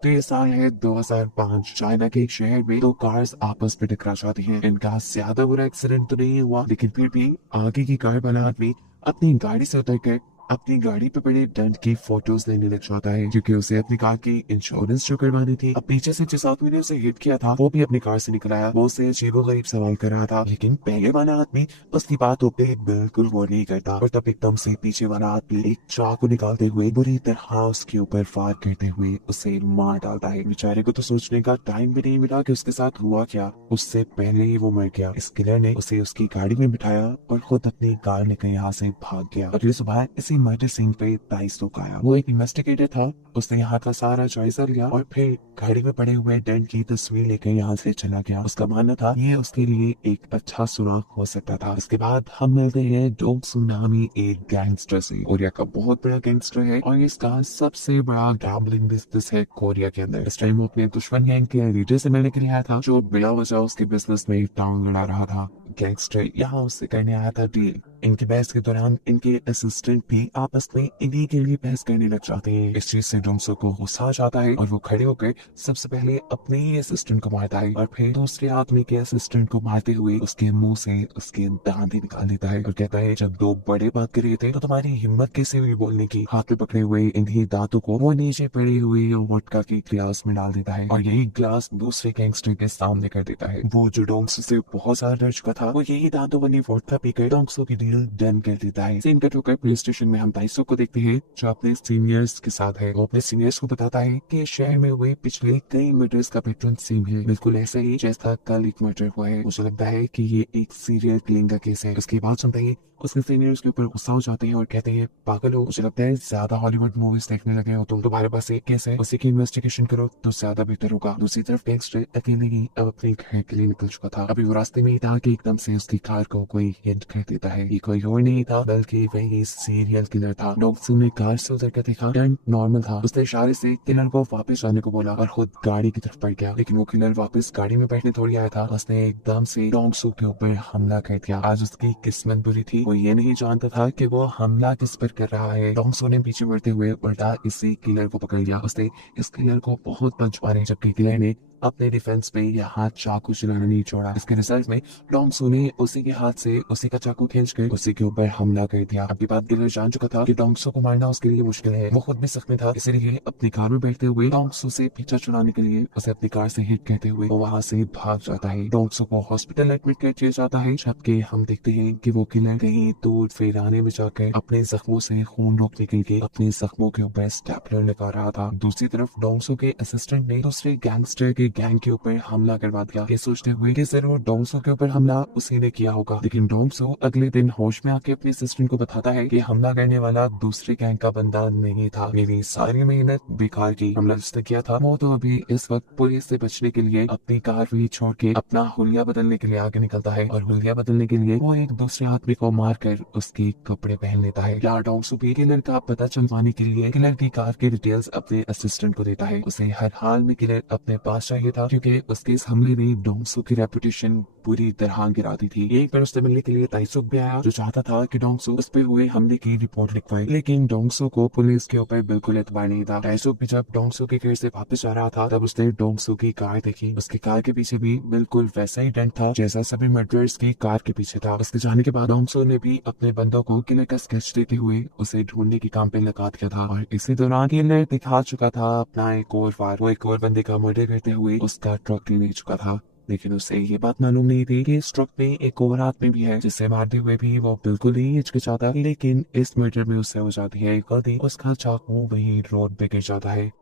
तो ये साल है 2005। चाइना के एक शहर में दो कार्स आपस में टकरा जाती हैं। इनका ज्यादा बुरा एक्सीडेंट तो नहीं हुआ, लेकिन फिर भी आगे की कार वाला आदमी अपनी गाड़ी से उतर कर अपनी गाड़ी पे बड़े दंड की फोटोज लेने लग जाता है, क्योंकि उसे अपनी कार की इंश्योरेंस जो करवानी थी। अब पीछे से जिस आदमी ने उसे हिट किया था वो भी अपनी कार से निकल आया। वो उसे अजीबोगरीब सवाल कर रहा था, लेकिन पहले वाला आदमी उसकी बातों पे बिल्कुल गौर नहीं करता। और तब एकदम से पीछे वाला आदमी एक चाकू निकालते हुए बुरी तरह उसके ऊपर फायर करते हुए उसे मार डालता है। बेचारे को तो सोचने का टाइम भी नहीं मिला कि उसके साथ हुआ क्या। उससे पहले ही वो मर गया। इस किलर ने उसे उसकी गाड़ी में बिठाया और खुद अपनी कार लेकर यहाँ से भाग गया। अगली सुबह इसी मर्डर सीन पे ताइसुक आया। वो एक इन्वेस्टिगेटर था। उसने यहाँ का सारा जायजा लिया और फिर गाड़ी में पड़े हुए डेंट की तस्वीर लेकर यहाँ से चला गया। उसका मानना था ये उसके लिए एक अच्छा सुराग हो सकता था। इसके बाद हम मिलते हैं डोग सुनामी, एक गैंगस्टर से। कोरिया का बहुत बड़ा गैंगस्टर है और इसका सबसे बड़ा गैम्बलिंग बिजनेस है कोरिया के अंदर। इस टाइम वो अपने दुश्मन गैंग के लीडर से मिलने के लिए आया था, जो बिना वजह उसके बिजनेस में टांग लड़ा रहा था। गैंगस्टर यहाँ उससे करने आया था डील। इनकी बहस के दौरान इनके असिस्टेंट भी आपस में इन्हीं के लिए बहस करने लग जाते हैं। इस चीज से डोंगसो को गुस्सा आ जाता है और वो खड़े होकर सबसे पहले अपने ही असिस्टेंट को मारता है और फिर दूसरे आदमी के असिस्टेंट को मारते हुए उसके मुंह से उसके दांत ही निकाल देता है और कहता है, जब दो बड़े बात कर रहे थे तो तुम्हारी हिम्मत कैसे हुई बोलने की। हाथ में पकड़े हुए इन्हीं दांतों को वो नीचे पड़े हुए वोडका के ग्लास में डाल देता है और यही ग्लास दूसरे गैंगस्टर के सामने कर देता है। वो जो डोंगसो से बहुत ज्यादा डर चुका था, वो यही दांतों वाली वोडका पीकर डोंगसो की डील डन कर देता है। सीन कट होकर पुलिस स्टेशन में हम ताइसो को देखते हैं, जो अपने सीनियर्स के साथ है। वो अपने सीनियर्स को बताता है कि शहर में हुए पिछले कई मर्डर्स का पैटर्न सेम है, बिल्कुल ऐसा ही जैसा कल एक मर्डर हुआ है। मुझे लगता है कि ये एक सीरियल किलिंग का केस है। उसकी बात सुनते ही उसके सीनियर्स के ऊपर गुस्सा हो जाते हैं और कहते हैं, पागल हो, मुझे लगता है ज्यादा हॉलीवुड मूवीज देखने लगे हो तुम। तुम्हारे पास एक केस है, उसी की इन्वेस्टिगेशन करो तो ज्यादा बेहतर होगा। दूसरी तरफ गैंगस्टर अकेले ही अब अपने घर के लिए निकल चुका था। अभी वो रास्ते में ही था कि एकदम से उसकी कार को कोई हिट कर देता है। ये कोई और नहीं था बल्कि वही सीरियल किलर था। डॉक्टर ने कार से उतर कर देखा, टर्न नॉर्मल था। उसने इशारे से किलर को वापस आने को बोला और खुद गाड़ी की तरफ बढ़ गया, लेकिन वो किलर वापस गाड़ी में बैठने थोड़ी आया था। उसने एकदम से डोंगसू के ऊपर हमला कर दिया। आज उसकी किस्मत बुरी थी, वो ये नहीं जानता था कि वो हमला किस पर कर रहा है। डोंगसू ने पीछे बढ़ते हुए उल्टा इसी किलर को पकड़ लिया। उसने इस किलर को बहुत पंच मारे, जबकि किलर ने अपने डिफेंस में यह हाथ चाकू चलाना नहीं छोड़ा। इसके रिजल्ट में डोंगसू ने उसी के हाथ से उसी का चाकू खींचकर उसी के ऊपर हमला कर दिया। अभी बात किलर जान चुका था कि डोंगसू को मारना उसके लिए मुश्किल है। वो खुद भी जख्मी था, इसीलिए अपनी कार में बैठते हुए डोंगसू से पीछा छुड़ाने के लिए उसे अपनी कार से हिट करते हुए वो वहां से भाग जाता है। डोंगसू को हॉस्पिटल एडमिट कर दिया जाता है, जबकि हम देखते हैं कि वो किलर कहीं दूर फैलाने में जाकर अपने जख्मों से खून रोकने के लिए अपने जख्मों के ऊपर स्टेपलर लगा रहा था। दूसरी तरफ डोंगसू के असिस्टेंट ने दूसरे गैंगस्टर के गैंग के ऊपर हमला करवा दिया, ये सोचते हुए कि जरूर डोंगसू के ऊपर हमला उसी ने किया होगा। लेकिन डोंगसू अगले दिन होश में आके अपने असिस्टेंट को बताता है कि हमला करने वाला दूसरे गैंग का बंदा नहीं था, मेरी सारी मेहनत बेकार की। हमला जिसने किया था वो तो अभी इस वक्त पुलिस से बचने के लिए अपनी कार भी छोड़ के अपना हुलिया बदलने के लिए आगे निकलता है और हुलिया बदलने के लिए वो एक दूसरे आदमी को मार कर उसके कपड़े पहन लेता है। यार डोंगसू भी किलर का पता चलवाने के लिए किलर की कार की डिटेल्स अपने असिस्टेंट को देता है। उसे हर हाल में किलर अपने पास चाहिए था, क्योंकि उसके इस हमले ने डोंगसू की रेपुटेशन पूरी तरह गिरा दी थी। एक बार उससे मिलने के लिए ताइसुक भी आया, जो चाहता था कि डोंगसू उस पे हुए हमले की रिपोर्ट लिखवाए, लेकिन डोंगसू को पुलिस के ऊपर बिल्कुल एतबार नहीं था। ताइसुक भी जब डोंगसू के घर से वापस आ रहा था तब उसने डोंगसू की कार देखी। उसकी कार के पीछे भी बिल्कुल वैसा ही डेंट था जैसा सभी मर्डरर्स की कार के पीछे था। उसके जाने के बाद डोंगसू ने भी अपने बंदों को किलर का स्केच देते हुए उसे ढूंढने की काम पे लगा दिया था और इसी दौरान किलर दिखा चुका था अपना एक और वार। वो एक और बंदे का मर्डर करते हुए उसका ट्रक ले चुका था, लेकिन उसे ये बात मालूम नहीं थी कि इस ट्रक में एक और आदमी भी है, जिसे मारते हुए भी वो बिल्कुल ही हिचकिचाता। लेकिन इस मर्डर में उससे हो जाती है गलती, उसका चाकू वही रोड पे गिर जाता है।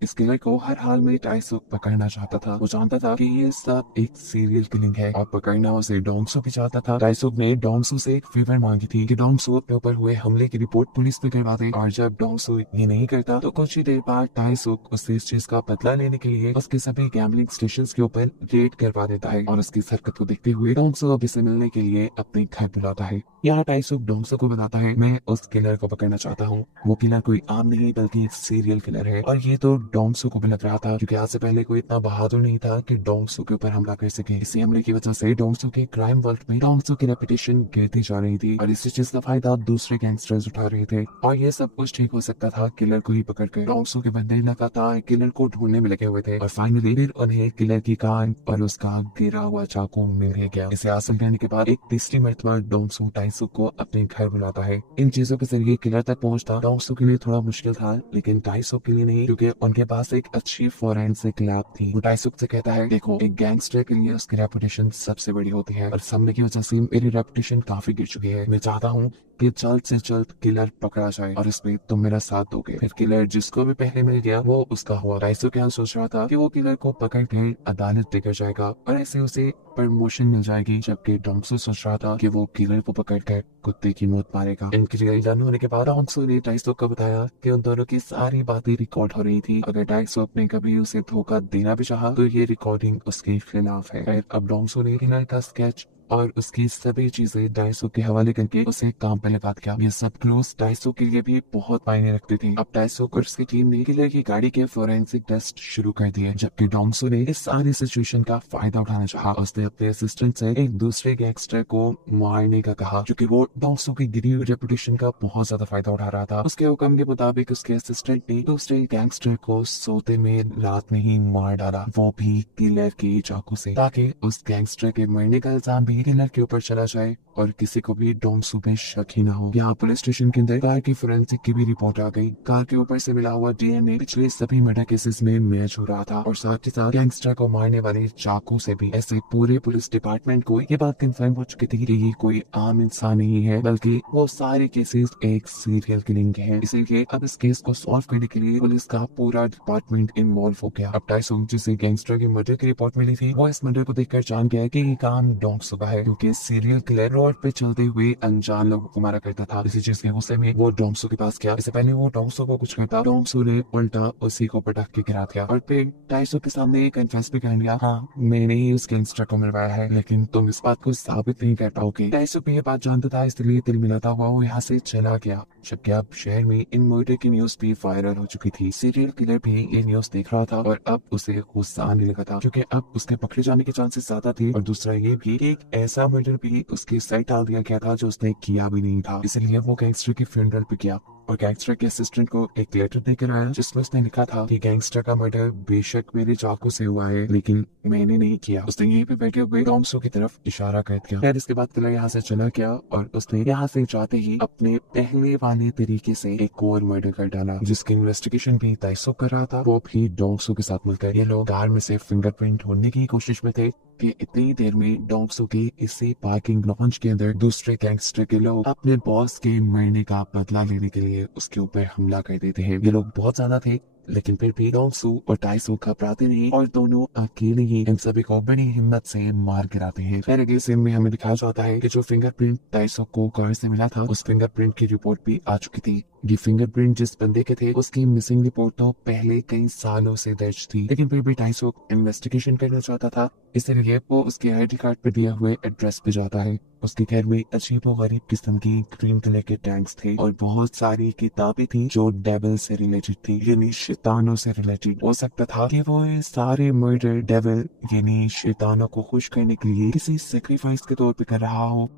इस किलर को हर हाल में ताइसुक पकड़ना चाहता था। वो जानता था कि ये सब एक सीरियल किलिंग है और पकड़ना उसे डोंगसू भी चाहता था। ताइसुक ने डोंगसू से एक फेवर मांगी थी कि डोंगसू अपने ऊपर हुए हमले की रिपोर्ट पुलिस में करवा दे, और जब डोंगसू ये नहीं करता तो कुछ ही देर बाद ताइसुक उससे इस चीज का बदला लेने के लिए उसके सभी गैम्बलिंग स्टेशन के ऊपर रेड करवा देता है और उसकी हरकत को देखते हुए डोंगसू अब इसे मिलने के लिए अपने घर बुलाता है। यहाँ ताइसुक डोंगसू को बताता है, मैं उस किलर को पकड़ना चाहता हूँ। वो किलर कोई आम नहीं बल्कि एक सीरियल किलर है और ये तो डोंग सू को भी लग रहा था, क्योंकि आज से पहले कोई इतना बहादुर नहीं था कि डोंग सू के ऊपर हमला कर सके। इसी हमले की वजह से डोंग सू के क्राइम वर्ल्ड में डोंग सू की रेपुटेशन गिरती जा रही थी और इसी चीज का फायदा दूसरे गैंगस्टर्स उठा रहे थे। और ये सब कुछ ठीक हो सकता था किलर को ही पकड़ कर। डोंग सू के बंदे लगातार किलर को ढूंढने में लगे हुए थे और फाइनली फिर उन्हें किलर की कार और उसका गिरा हुआ चाकू मिल गया। इसे हासिल करने के बाद एक तीसरी मर्तबा डोंग सू टाइसू को अपने घर बुलाता है। इन चीजों के जरिए किलर तक पहुंचना डोंग सू के लिए थोड़ा मुश्किल था, लेकिन टाइसू के लिए नहीं, क्योंकि उनके पास एक अच्छी फोरेंसिक लैब थी। वो टाइसू से कहता है, देखो एक गैंगस्टर के लिए उसकी रेपुटेशन सबसे बड़ी होती है और सामने की वजह से मेरी रेपुटेशन काफी गिर चुकी है। मैं चाहता हूँ कि जल्द से जल्द किलर पकड़ा जाए और इसमें तुम मेरा साथ दोगे। फिर किलर जिसको भी पहले मिल गया वो उसका हुआ। टाइसू क्या सोच रहा था कि वो किलर को पकड़ के अदालत लेकर जाएगा और ऐसे उसे प्रमोशन मिल जाएगी, जबकि डोंग सू सोच रहा था कि वो किलर को पकड़कर कुत्ते की मौत मारेगा। इनकी रियल होने के बाद डोंग सू ने टाइसू को बताया कि उन दोनों की सारी बातें रिकॉर्ड हो रही थी। अगर टाइसू ने कभी उसे धोखा देना भी चाहा तो ये रिकॉर्डिंग उसके खिलाफ है। अब डोंग सू ने किलर का स्केच और उसकी सभी चीजें टाइसू के हवाले करके उसे काम पे लगा दिया। ये सब क्लूज टाइसू के लिए भी बहुत मायने रखते थे। अब टाइसू और उसकी टीम ने किलर की गाड़ी के फोरेंसिक टेस्ट शुरू कर दिए, जबकि डोंग सू ने इस सारी सिचुएशन का फायदा उठाना चाहा। उसने अपने असिस्टेंट से एक दूसरे गैंगस्टर को मारने का कहा, क्योंकि वो डोंग सू की गिरी हुई रेपुटेशन का बहुत ज्यादा फायदा उठा रहा था। उसके हुक्म के मुताबिक उसके असिस्टेंट ने दूसरे गैंगस्टर को सोते में रात में ही मार डाला, वो भी किलर के चाकू से, ताकि उस गैंगस्टर के मरने का इल्जाम भी किलर के ऊपर चला जाए और किसी को भी डोंग सू पे शक ही ना हो। यहाँ पुलिस स्टेशन के अंदर कार की फोरेंसिक की भी रिपोर्ट आ गई। कार के ऊपर से मिला हुआ डीएनए पिछले सभी मर्डर केसेस में मैच हो रहा था और साथ ही साथ गैंगस्टर को मारने वाले चाकू से भी। ऐसे पूरे पुलिस डिपार्टमेंट को ये बात कंफर्म हो चुकी थी कि ये कोई आम इंसान नहीं है, बल्कि वो सारे केसेस एक सीरियल किलिंग के हैं। इसीलिए अब इस केस को सॉल्व करने के लिए पुलिस का पूरा डिपार्टमेंट इन्वॉल्व हो गया। अब टाइसू जिसे गैंगस्टर की मर्डर की रिपोर्ट मिली थी, वो इस मर्डर को देखकर जान गया कि ये काम डोंग सू का है, क्योंकि सीरियल किलर रोड पे चलते हुए अनजान लोगों को मारा करता था। इसी चीज के गुस्से में वो डोंग सू के पास गया। इससे पहले वो डोंग सू को कुछ करता, डोंग सू ने उल्टा उसी को पटक के गिरा दिया और फिर टाइसू के सामने कन्फेस भी कर लिया, हाँ मैंने ही उस गैंगस्टर को मरवाया है, लेकिन तुम इस बात को साबित नहीं कर पाओगे। टाइसू भी ये बात जानता था, इसलिए तिल मिलाता हुआ वो यहाँ से चला गया। जबकि अब शहर में इन मर्डर की न्यूज भी वायरल हो चुकी थी। सीरियल किलर भी ये न्यूज देख रहा था और अब उसे गुस्सा आने लगा था, क्योंकि अब उसके पकड़े जाने के चांसेस ज्यादा थे और दूसरा ये भी एक ऐसा मर्डर भी उसके साइड डाल दिया गया था जो उसने किया भी नहीं था। इसलिए वो गैंगस्टर के फ्यूनरल पे गया और गैंगस्टर के असिस्टेंट को एक लेटर देकर आया, जिसमें उसने लिखा था कि गैंगस्टर का मर्डर बेशक मेरे चाकू से हुआ है, लेकिन मैंने नहीं किया। उसने यहीं पे बैठे हुए डोंग सू की तरफ इशारा कर दिया। फिर इसके बाद किलर यहाँ से चला गया और उसने यहाँ से जाते ही अपने पहले वाले तरीके से एक और मर्डर कर डाला, जिसकी इन्वेस्टिगेशन भी टाइसू कर रहा था, वो भी डोंग सू के साथ मिलकर। ये लोग कार में से फिंगरप्रिंट ढूंढने की कोशिश में थे कि इतनी देर में डोंग सू के इसी पार्किंग लॉन्च के अंदर दूसरे गैंगस्टर के लोग अपने बॉस के मरने का बदला लेने के लिए उसके ऊपर हमला कर देते हैं। ये लोग बहुत ज्यादा थे, लेकिन फिर भी डोंग सू और टाइसू घबराते नहीं और दोनों अकेले ही इन सभी को बड़ी हिम्मत से मार गिराते हैं। फिर अगले सीन में हमें दिखाया जाता है कि जो फिंगरप्रिंट टाइसू को कार से मिला था, उस फिंगरप्रिंट की रिपोर्ट भी आ चुकी थी। ये फिंगरप्रिंट जिस बंदे के थे उसकी मिसिंग रिपोर्ट तो पहले कई सालों से दर्ज थी, लेकिन फिर भी टाइसू इन्वेस्टिगेशन करना चाहता था, इसलिए वो उसके आईडी कार्ड पे दिए हुए एड्रेस पे जाता है। उसके घर में अजीब व गरीब किस्म की ग्रीन कलर के टैंक्स थे और बहुत सारी किताबें थी जो डेविल से रिलेटेड थी, यानी शैतानों से रिलेटेड। हो सकता था कि वो सारे मर्डर डेविल यानी शैतानों को खुश करने के लिए किसी सेक्रीफाइस के तौर पे कर रहा हो।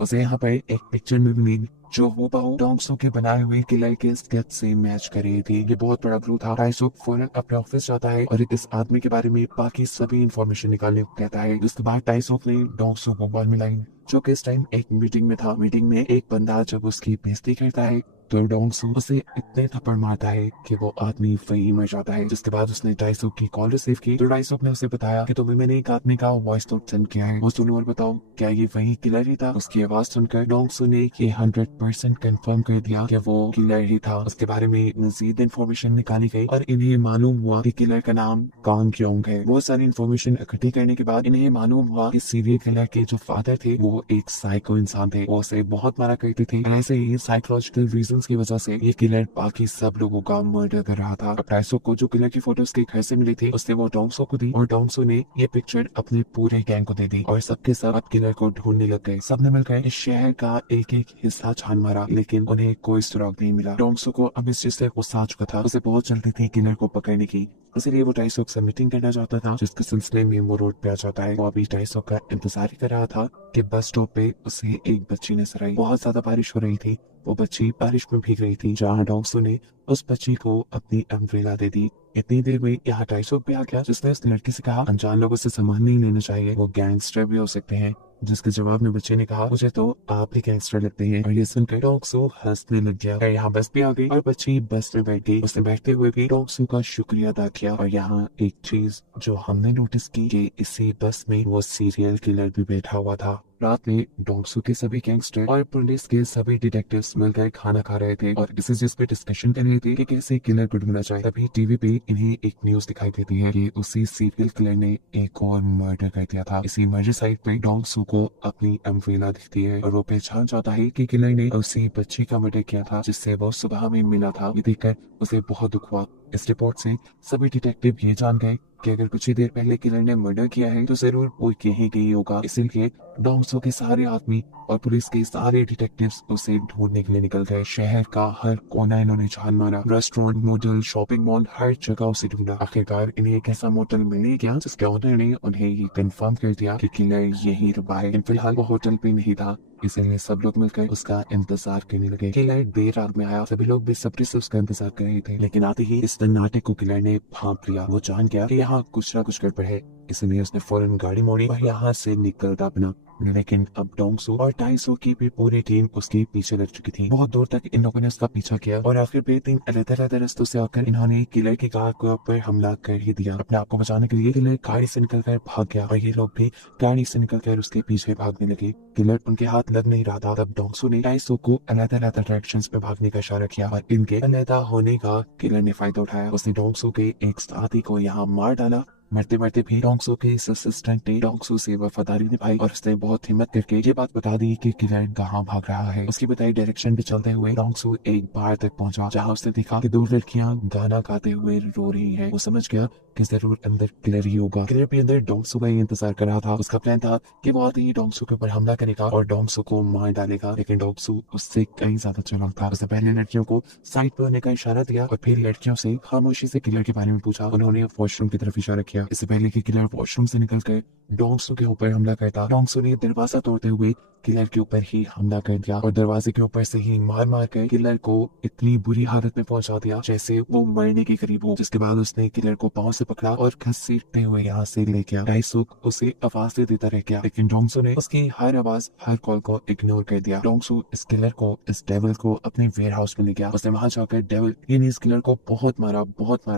उसे यहाँ पर एक पिक्चर में भी मिली जो हूबहू डोंग सू के बनाए हुए किलर के स्केच से मैच कर रही थी। ये बहुत बड़ा क्लू था। टाइसू फौरन अपने ऑफिस जाता है और इस आदमी के बारे में बाकी सभी इंफॉर्मेशन निकालने को कहता है। उसके बाद टाइसू ने डोंग सू को कॉल मिलाई, जो कि इस टाइम एक मीटिंग में था। मीटिंग में एक बंदा जब उसकी बेइज्जती करता है तो डोंग सू उसे इतने थप्पड़ मारता है कि वो आदमी वहीं मर जाता है। जिसके बाद उसने टाइसू की कॉल रिसीव की तो टाइसू ने उसे बताया कि तुम्हें मैंने एक आदमी का वॉइस नोट सेंड किया है, वो सुनो और बताओ क्या ये वही किलर ही था। उसकी आवाज सुनकर डोंग सू ने ये 100% कंफर्म कर दिया कि वो किलर ही था। उसके बारे में मजीद इन्फॉर्मेशन निकाली गई और इन्हें मालूम हुआ कि किलर का नाम कांग योंग है। बहुत सारी इन्फॉर्मेशन इकट्ठी करने के बाद इन्हें मालूम हुआ कि सीरियल किलर के जो फादर थे वो एक साइको इंसान थे, वो उसे बहुत मारा करते थे। ऐसे ही साइकोलॉजिकल रीजन एविडेंस की वजह से ये किलर बाकी सब लोगों का मर्डर कर रहा था। अब टाइसो को जो किलर की फोटो उसके घर से मिली थी उसने वो डोंगसो को दी और डोंगसो ने ये पिक्चर अपने पूरे गैंग को दे दी और सबके सब अब किलर को ढूंढने लग गए। सबने मिलकर इस शहर का एक एक हिस्सा छान मारा लेकिन उन्हें कोई सुराग नहीं मिला। डोंगसो को अब इस चीज से गुस्सा आ चुका था, उसे बहुत जल्दी थी किलर को पकड़ने की, इसलिए वो टाइसो से मीटिंग करना चाहता था जिसके सिलसिले में वो रोड पे आ जाता है। वो अभी टाइसो का इंतजार ही कर रहा था कि बस स्टॉप पे उसे एक बच्ची नजर आई। बहुत ज्यादा बारिश हो रही थी, वो बच्ची बारिश में भीग रही थी, जहाँ डोंगसो ने उस बच्ची को अपनी अम्ब्रेला दे दी। इतनी देर में यहाँ टाइसो पे आ गया जिसने उस लड़की से कहा अनजान लोगों से सामान नहीं लेना चाहिए, वो गैंगस्टर भी हो सकते हैं। जिसके जवाब में बच्चे ने कहा मुझे तो आप ही गैंगस्टर लगते हैं। और ये सुनकर डोंगसो हंसने लग गया। और यहाँ बस भी आ गई और बच्ची बस में बैठ गई। उसने बैठते हुए भी डोंगसो का शुक्रिया अदा किया। और यहाँ एक चीज जो हमने नोटिस की कि इसी बस में वो सीरियल किलर भी बैठा हुआ था। रात में डोंगसो के सभी गैंगस्टर और पुलिस के सभी डिटेक्टिव्स मिलकर खाना खा रहे थे और इसी चीज पे डिस्कशन कर रहे थे कि कैसे किलर को ढूंढना चाहिए। तभी टीवी पे इन्हें एक न्यूज दिखाई देती है कि उसी सीरियल किलर ने एक और मर्डर कर दिया था। इसी मर्डर साइट पे डोंगसो को अपनी अम्ब्रेला दिखती है और वो पहचान जाता है कि किलर ने उसी बच्ची का मर्डर किया था जिससे वो सुबह में मिला था। ये देखकर उसे बहुत दुख हुआ। इस रिपोर्ट से सभी डिटेक्टिव ये जान गए कि अगर कुछ ही देर पहले किलर ने मर्डर किया है तो जरूर वो यही गई होगा। इसीलिए डोंगसो के सारे आदमी और पुलिस के सारे डिटेक्टिव्स उसे ढूंढने के लिए निकल गए। शहर का हर कोना इन्होंने छान मारा, रेस्टोरेंट, मोटल, शॉपिंग मॉल, हर जगह उसे ढूंढा। आखिरकार इन्हें एक ऐसा मोटल मिल गया जिसके ओनर ने उन्हें ये कंफर्म कर दिया कि किलर यही रुका है। लेकिन फिलहाल वो होटल पे नहीं था, इसलिए सब लोग मिलकर उसका इंतजार करने लगे। किलर देर रात में आया, सभी लोग बेसब्री से उसका इंतजार कर रहे थे, लेकिन आते ही इस सन्नाटे को किलर ने भांप लिया। वो जान गया कि यहाँ कुछ ना कुछ गड़बड़ है, इसलिए उसने फौरन गाड़ी मोड़ी और यहाँ से निकलता बना। लेकिन अब डोंगसो और टाइसो की भी पूरी टीम उसके पीछे लग चुकी थी। बहुत दूर तक इन लोगों ने उसका पीछा किया और आखिर पे 3 अलग-अलग रास्तों से आकर इन्होंने किलर की कार के ऊपर हमला कर ही दिया। अपने आप को बचाने के लिए किलर गाड़ी से निकलकर भाग गया और ये लोग भी गाड़ी से निकलकर उसके पीछे भागने लगे। किलर उनके हाथ लग नहीं रहा था। तब डोंगसो ने टाइसो को अलग-अलग डायरेक्शंस पे भागने का इशारा किया और इनके अलग होने का किलर ने फायदा उठाया। उसने डोंगसो के एक साथी को यहाँ मार डाला। मरते मरते भी डोंगसो के असिस्टेंट ने डोंगसो से वफादारी निभाई और उसने बहुत हिम्मत करके ये बात बता दी कि किलर कहाँ भाग रहा है। उसकी बताई डायरेक्शन पे चलते हुए डोंगसो एक बार तक पहुंचा जहाँ उसने देखा कि 2 लड़कियां गाना गाते हुए रो रही हैं। वो समझ गया कि जरूर अंदर किलर ही होगा। किलर भी अंदर डोंगसो का ही इंतजार कर रहा था। उसका प्लान था कि वो आते ही डोंगसो के ऊपर हमला करेगा और डोंगसो को मार डालेगा, लेकिन डोंगसो उससे कहीं ज्यादा चालाक था। उसने पहले लड़कियों को साइड पर होने का इशारा दिया और फिर लड़कियों से खामोशी से किलर के बारे में पूछा। उन्होंने वॉशरूम की तरफ इशारा किया। इससे पहले कि किलर वॉशरूम से निकलकर डोंगसो के ऊपर हमला करता, डोंगसो ने दरवाजा तोड़ते हुए किलर के ऊपर ही हमला कर दिया और दरवाजे के ऊपर से ही मार मार कर किलर को इतनी बुरी हालत में पहुंचा दिया जैसे वो मरने के करीब हो। जिसके बाद उसने किलर को पांव से पकड़ा और घसीटते हुए यहाँ से ले गया। टाइसो उसे आवाजें देता रह गया, लेकिन डोंगसो ने उसकी हर आवाज, हर कॉल को इग्नोर कर दिया। डोंगसो इस किलर को, इस डेविल को अपने वेयर हाउस में ले गया। उसने वहां जाकर डेविल यानी इस किलर को बहुत मारा,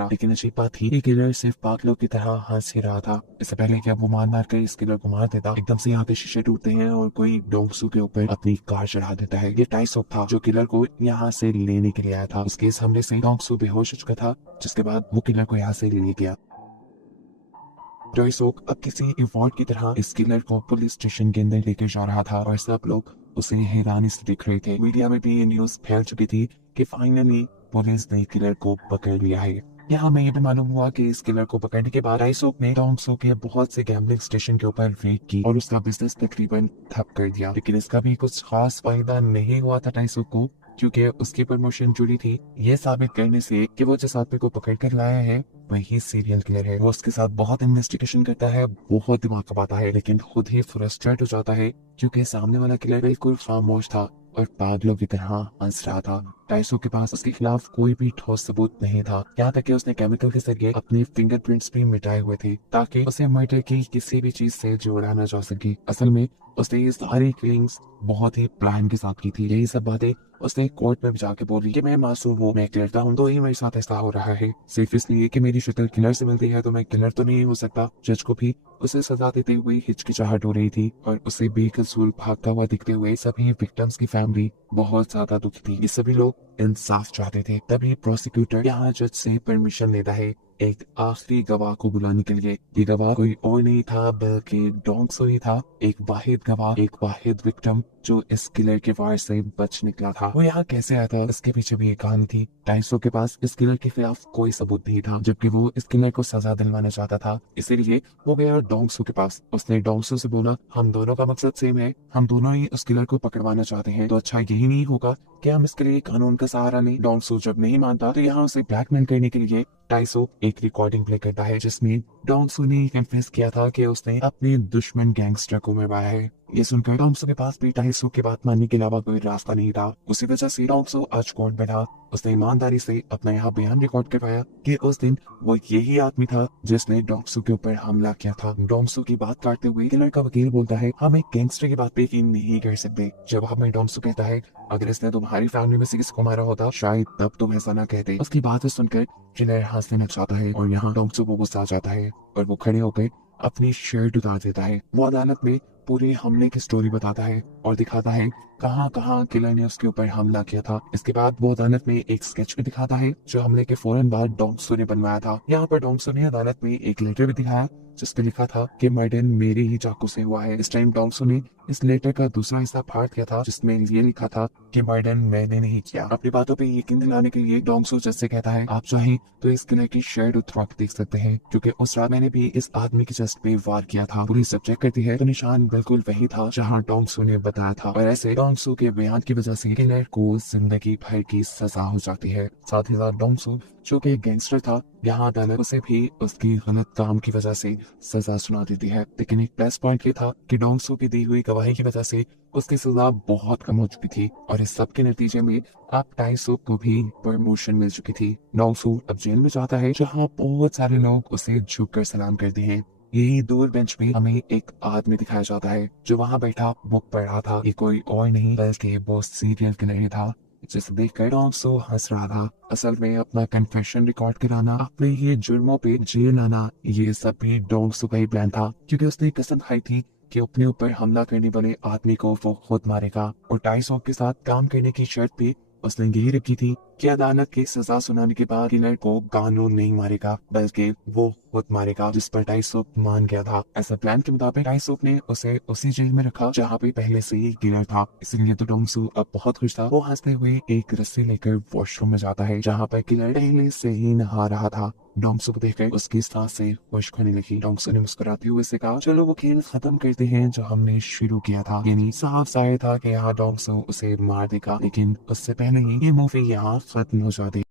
लेकिन अच्छी बात थी, ये किलर सिर्फ पागलों की तरह हंस ही रहा था। इससे पहले कि वो मार मार कर इस किलर को मार देता, एकदम से यहाँ पे शीशे टूटते हैं और कोई डोंगसो के ऊपर अपनी कार चढ़ा देता है। ये टाइसो था जो किलर को यहाँ से लेने के लिए आया था। उसके इस हमले से डोंगसो बेहोश हो चुका था, जिसके बाद वो किलर को यहाँ से ले गया। टाइसो अब किसी इवॉल्ट की तरह इस किलर को पुलिस स्टेशन के अंदर लेकर जा रहा था और सब लोग उसे हैरानी से देख रहे थे। मीडिया में भी ये न्यूज फैल चुकी थी कि फाइनली पुलिस ने किलर को पकड़ लिया है। यहाँ हमें ये भी मालूम हुआ कि इस किलर को पकड़ने के बाद टाइसो ने डोंगसो के बहुत से गैम्बलिंग स्टेशन के ऊपर रेड की और उसका बिजनेस तकरीबन ठप कर दिया। लेकिन इसका भी कुछ खास फायदा नहीं हुआ था टाइसो को, क्योंकि उसकी प्रमोशन जुड़ी थी ये साबित करने से कि वो जिस आदमी को पकड़ कर लाया है वही सीरियल किलर है। वो उसके साथ बहुत इन्वेस्टिगेशन करता है, बहुत दिमाग खपाता है, लेकिन खुद ही फ्रस्ट्रेट हो जाता है क्योंकि सामने वाला किलर बिल्कुल खामोश था और पागलों की तरह हंस रहा था। टाइसो के पास उसके खिलाफ कोई भी ठोस सबूत नहीं था, यहाँ तक कि उसने केमिकल के जरिए अपने फिंगरप्रिंट्स भी मिटाए हुए थे ताकि उसे मर्डर की किसी भी चीज से जोड़ा न जा सके। असल में उसने ये सारी किलिंग्स बहुत ही प्लान के साथ की थी। यही सब बातें उसने कोर्ट में भी जाके बोली कि मैं मासूम हूँ, मैं किलर हूँ, तो ही मेरे साथ ऐसा हो रहा है। सिर्फ इसलिए कि मेरी शक्ल किलर से मिलती है तो मैं किलर तो नहीं हो सकता। जज को भी उसे सजा देते हुए हिचकिचाहट हो रही थी और उसे बेकसूर भागता हुआ दिखते हुए सभी विक्टिम्स की फैमिली बहुत ज्यादा दुखी थी। ये सभी लोग इंसाफ चाहते थे। तभी प्रोसिक्यूटर यहाँ जज से परमिशन लेता है एक आखिरी गवाह को बुलाने के लिए। ये गवाह कोई और नहीं था बल्कि डोंगसो ही था, एक वाहिद गवाह, एक वाहिद विक्टिम जो इस किलर के वार से बच निकला था। वो यहाँ कैसे आया था, इसके पीछे भी एक कहानी थी। टाइसो के पास इस किलर के खिलाफ कोई सबूत नहीं था, जबकि वो इस किलर को सजा दिलवाना चाहता था। इसीलिए वो गया डोंगसू के पास। उसने डोंगसू से बोला, हम दोनों का मकसद सेम है, हम दोनों ही उस किलर को पकड़वाना चाहते हैं, तो अच्छा यही नहीं होगा कि हम इसके लिए कानून का सहारा लें। डोंगसू जब नहीं मानता तो यहाँ उसे ब्लैकमेल करने के लिए टाइसो एक रिकॉर्डिंग प्ले करता है, जिसमें डोंगसू ने कन्फेस किया था कि उसने अपने दुश्मन गैंगस्टर को मरवाया है। ये सुनकर डोंगसू के पास भी टाइसो की बात मानने के अलावा कोई रास्ता नहीं था। उसी वजह से डोंगसू आज कोर्ट बैठा। उसने ईमानदारी से अपना यहाँ बयान रिकॉर्ड करवाया कि उस दिन वो यही आदमी था जिसने डोंगसू के ऊपर हमला किया था। डोंगसू की बात काटते हुए किलर का वकील बोलता है, हम एक गैंगस्टर की बात पे यकीन नहीं कर सकते। जवाब में डोंगसू कहता है, अगर इसने तुम्हारी फैमिली में से किसी को मारा होता शायद तब तुम ऐसा ना कहते। उसकी बात सुनकर किलर हंसने लग जाता है और यहाँ डोंगसू को गुस्सा आ जाता है और वो खड़े होकर अपनी शर्ट उतार देता है। वो अदालत में पूरे हमले की स्टोरी बताता है और दिखाता है कहाँ कहाँ किलर ने उसके ऊपर हमला किया था। इसके बाद वो अदालत में एक स्केच भी दिखाता है जो हमले के फौरन बाद डोंगसू ने बनवाया था। यहाँ पर डोंगसू ने अदालत में एक लेटर भी दिखाया जिसपे लिखा था कि मर्डर मेरे ही चाकू से हुआ है। इस टाइम डोंगसू ने इस लेटर का दूसरा हिस्सा फाड़ दिया था जिसमें ये लिखा था कि मर्डर मैंने नहीं किया। अपनी बातों पे यकीन दिलाने के लिए डोंगसू जज से कहता है, आप चाहें तो इस किलर की शर्ट उतरवा के देख सकते हैं, क्योंकि उस रात मैंने भी इस आदमी की चेस्ट पे वार किया था। पुलिस चेक करती है तो निशान बिल्कुल वही था जहाँ डोंगसू ने बताया था और ऐसे डोंगसू के बयान की वजह से किलर को जिंदगी भर की सजा हो जाती है। साथ ही साथ डोंगसू जो कि गैंगस्टर था, यहाँ अदालत उसे भी उसकी गलत काम की वजह से सजा सुना देती है। लेकिन एक प्लस पॉइंट ये था कि डोंगसू की दी हुई गवाही की वजह से उसकी सजा बहुत कम हो चुकी थी और इस सब के नतीजे में अब टाइसो को भी प्रमोशन मिल चुकी थी। डोंगसू अब जेल में जाता है जहाँ बहुत सारे लोग उसे झुककर सलाम करते हैं। यही दूर बेंच पे हमें एक आदमी दिखाया जाता है जो वहाँ बैठा बुक पढ़ रहा था। ये कोई और नहीं बल्कि वो सीरियल किलर ही था, जिसे देखकर डोंगसू हंस रहा था। असल में अपना कन्फेशन रिकॉर्ड कराना, अपने ये जुर्मों पे जेल आना, ये सब भी डोंगसू का ही प्लान था, क्योंकि उसने कसम खाई थी कि अपने ऊपर हमला करने वाले आदमी को वो खुद मारेगा। और टाइसो के साथ काम करने की शर्त भी उसने यही रखी थी कि अदालत की सजा सुनाने के बाद किलर को कानून नहीं मारेगा बल्कि वो खुद मारेगा, जिस पर टाइसो मान गया था। ऐसा प्लान के मुताबिक टाइसो ने उसे उसी जेल में रखा जहाँ पे पहले से ही किलर था। इसीलिए तो डोंगसू अब बहुत खुश था। वो हंसते हुए एक रस्सी लेकर वॉशरूम में जाता है जहाँ पर किलर पहले से ही नहा रहा था। डोंगसू को देखकर उसकी सांसें खुश्क होने लगी। डोंगसू ने मुस्कुराते हुए से कहा, चलो वो खेल खत्म करते हैं जो हमने शुरू किया था। यानी साफ जाहिर था कि यहाँ डोंगसू उसे मार देगा, लेकिन उससे पहले ही ये मूवी यहाँ खत्म हो जाती।